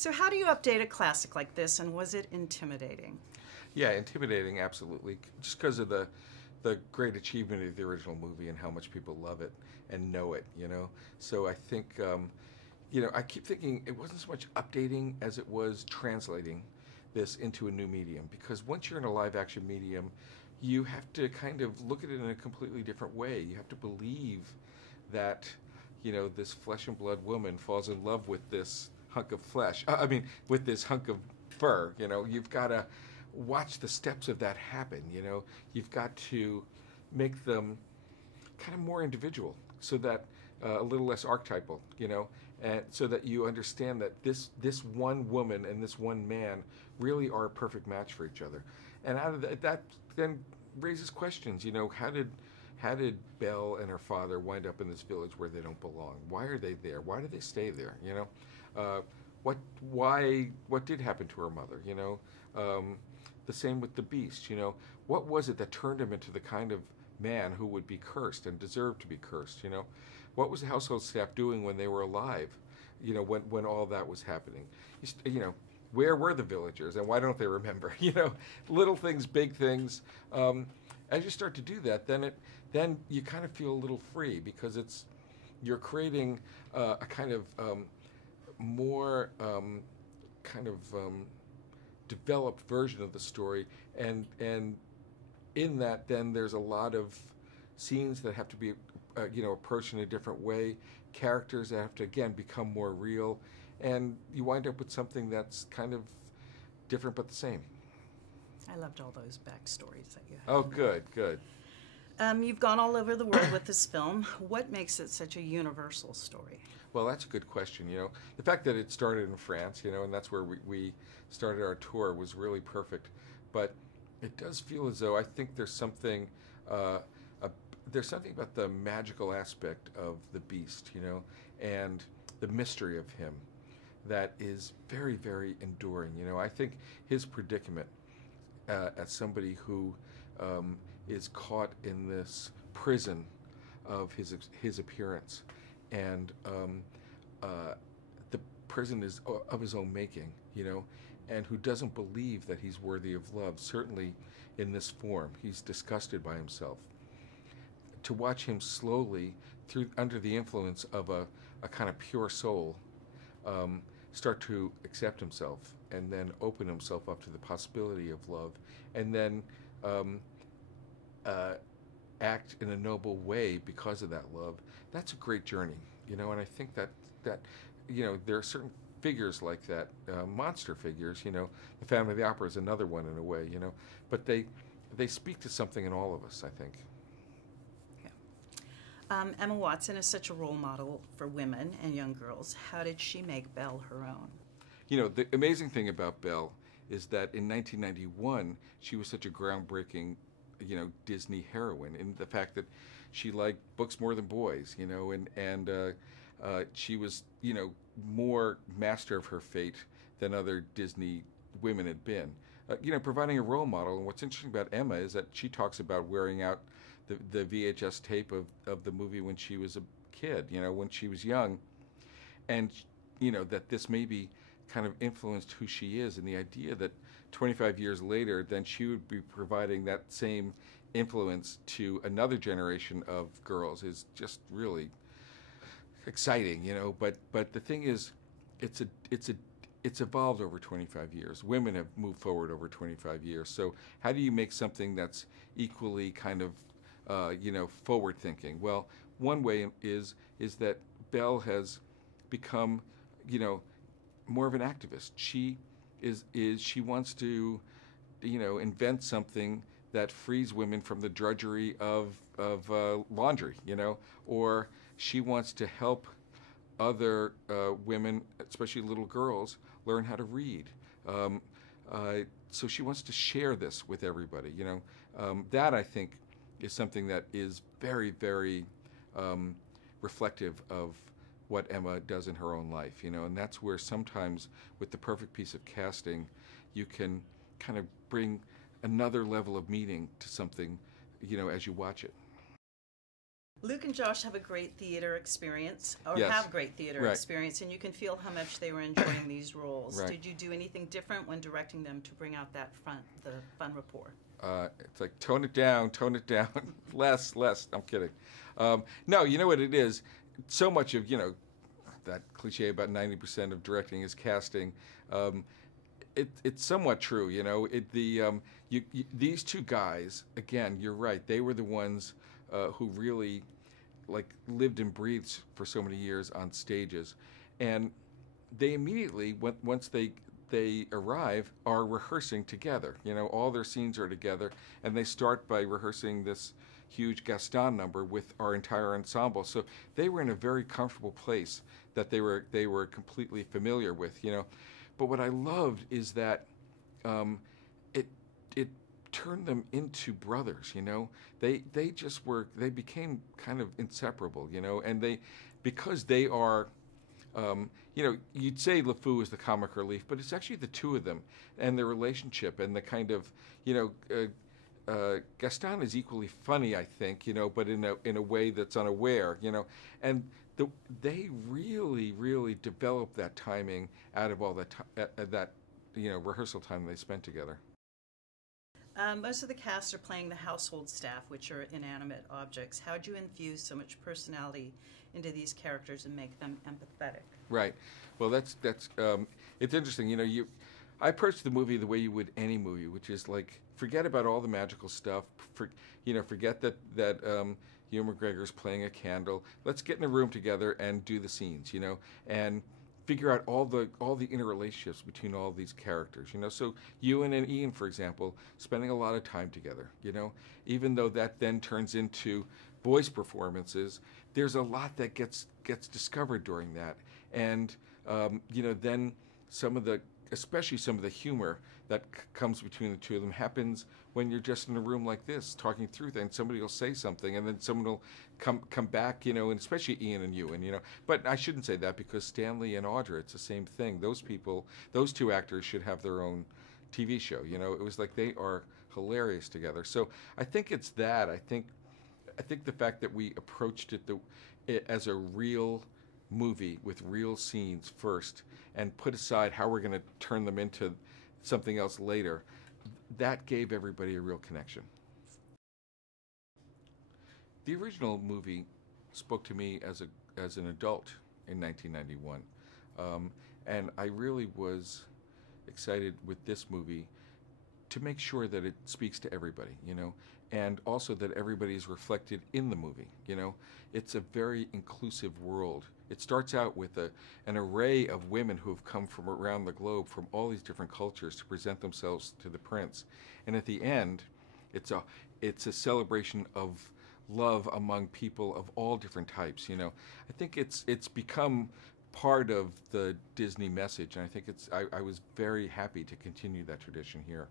So how do you update a classic like this, and was it intimidating? Yeah, intimidating, absolutely. Just because of the great achievement of the original movie and how much people love it and know it, you know. So I think, I keep thinking it wasn't so much updating as it was translating this into a new medium. Because once you're in a live action medium, you have to kind of look at it in a completely different way. You have to believe that, this flesh and blood woman falls in love with this hunk of flesh. With this hunk of fur. You've got to watch the steps of that happen. You've got to make them kind of more individual, so that a little less archetypal. And so that you understand that this one woman and this one man really are a perfect match for each other. And out of that then raises questions. How did Belle and her father wind up in this village where they don't belong? Why are they there? Why do they stay there? What did happen to her mother? The same with the beast. What was it that turned him into the kind of man who would be cursed and deserved to be cursed? What was the household staff doing when they were alive? When all that was happening? Where were the villagers, and why don't they remember? Little things, big things. As you start to do that, then you kind of feel a little free, because you're creating a kind of more developed version of the story, and in that, then there's a lot of scenes that have to be approached in a different way, characters that have to again become more real, and you wind up with something that's kind of different but the same. I loved all those backstories that you had. Oh, good. You've gone all over the world with this film. What makes it such a universal story? Well, that's a good question. The fact that it started in France, and that's where we started our tour, was really perfect. But it does feel as though I think there's something about the magical aspect of the beast, and the mystery of him that is very, very enduring. I think his predicament as somebody who is caught in this prison of his appearance, and the prison is of his own making, and who doesn't believe that he's worthy of love, certainly in this form. He's disgusted by himself. To watch him slowly, under the influence of a kind of pure soul, start to accept himself, and then open himself up to the possibility of love, and then act in a noble way because of that love. That's a great journey, and I think that there are certain figures like that, monster figures. The Phantom of the Opera is another one in a way, but they speak to something in all of us, I think. Emma Watson is such a role model for women and young girls. How did she make Belle her own? The amazing thing about Belle is that in 1991, she was such a groundbreaking, Disney heroine, in the fact that she liked books more than boys, and she was, more master of her fate than other Disney women had been. Providing a role model. And what's interesting about Emma is that she talks about wearing out the VHS tape of the movie when she was a kid, when she was young, and that this maybe kind of influenced who she is, and the idea that 25 years later, then she would be providing that same influence to another generation of girls is just really exciting, But the thing is, it's evolved over 25 years. Women have moved forward over 25 years. So how do you make something that's equally kind of forward thinking? Well, one way is that Belle has become, more of an activist. She wants to, invent something that frees women from the drudgery of laundry, or she wants to help other women, especially little girls, learn how to read. So she wants to share this with everybody. That I think is something that is very, very reflective of what Emma does in her own life, and that's where sometimes with the perfect piece of casting, you can kind of bring another level of meaning to something, as you watch it. Luke and Josh have a great theater experience, or Yes. have great theater Right. experience, and you can feel how much they were enjoying these roles. Right. Did you do anything different when directing them to bring out that the fun rapport? It's like tone it down, less. I'm kidding. No, you know what it is. So much of that cliche about 90% of directing is casting. It's somewhat true. These two guys, again, you're right. They were the ones who really lived and breathed for so many years on stages, and they immediately once they arrive are rehearsing together. All their scenes are together, and they start by rehearsing this huge Gaston number with our entire ensemble. So they were in a very comfortable place that they were completely familiar with. But what I loved is that it turned them into brothers. They just were. They became kind of inseparable. And because they are. You'd say Lefou is the comic relief, but it's actually the two of them and their relationship and the kind of, Gaston is equally funny, I think, but in a way that's unaware, and they really, really developed that timing out of all that rehearsal time they spent together. Most of the cast are playing the household staff, which are inanimate objects. How'd you infuse so much personality into these characters and make them empathetic? Right. Well, that's it's interesting. I approached the movie the way you would any movie, which is forget about all the magical stuff. Forget that Ewan McGregor's playing a candle. Let's get in a room together and do the scenes. And figure out all the interrelationships between all these characters. So Ewan and Ian, for example, spending a lot of time together. Even though that then turns into voice performances, there's a lot that gets discovered during that, and then especially some of the humor that comes between the two of them happens when you're just in a room like this talking through things. Somebody will say something, and then someone will come back, and especially Ian and Ewan, But I shouldn't say that, because Stanley and Audra, it's the same thing. Those two actors should have their own TV show. It was like they are hilarious together. So I think it's that. I think the fact that we approached it as a real movie with real scenes first, and put aside how we're going to turn them into something else later, that gave everybody a real connection. The original movie spoke to me as an adult in 1991, and I really was excited with this movie to make sure that it speaks to everybody, and also that everybody is reflected in the movie. It's a very inclusive world. It starts out with an array of women who have come from around the globe, from all these different cultures, to present themselves to the prince, and at the end, it's a celebration of love among people of all different types. I think it's become part of the Disney message, and I think I was very happy to continue that tradition here.